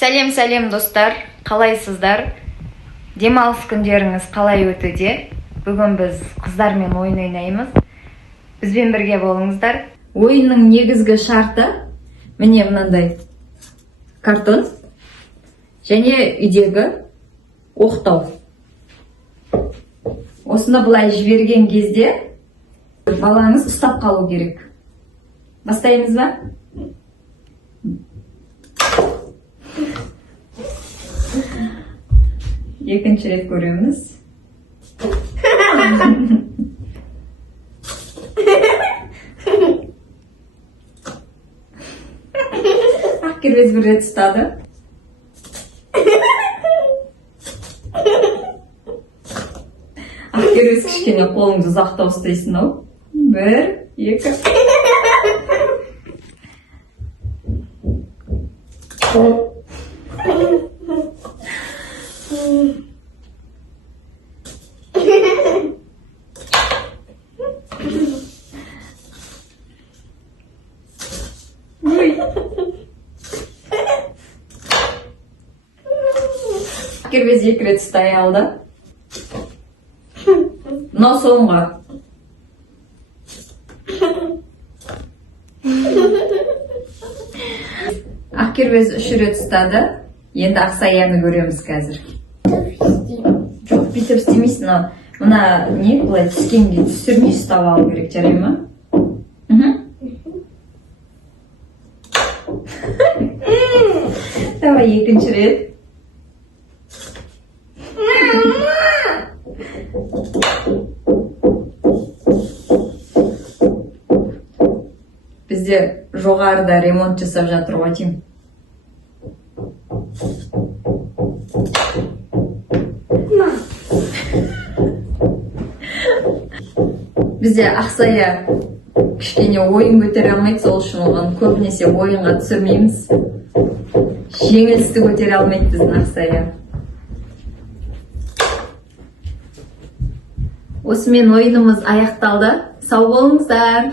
Сәлем достар, қалайсыздар? Демалыс күндеріңіз қалай өтуде? Бүгін біз қыздармен ойын ойнаймыз. Бізбен бірге болыңыздар. Ойынның негізгі шарты міне мынандай картон және үйдегі оқтау. Осыны былай жіберген кезде балаңыз ұстап қалу керек. Бастаймыз ба? Екінші рет көреміз. Ақкербез бір рет ұстады. Ақкербез кішкене қолыңды ұзақтау ұстайсың ау. 1, 2. Ақкербез 2 рет ұстай алды. Мынау соңғы. Ақкербез 3 рет ұстады. Енді Ақсаяны көреміз қазір. Жоқ, бүйтіп істемейсің. Мына не былай түскенге түсірмей ұстап алу керек, жарай ма? Давай екінші рет. Бізде жоғарыда ремонт жасап жатыр ғой деймін. Бізде Ақсая кішкене ойын көтере алмайды, сол үшін оған көбінесе ойынға түсірмейміз. Жеңілісті көтере алмайды біздің Ақсая. Осымен ойынымыз аяқталды. Сау болыңыздар.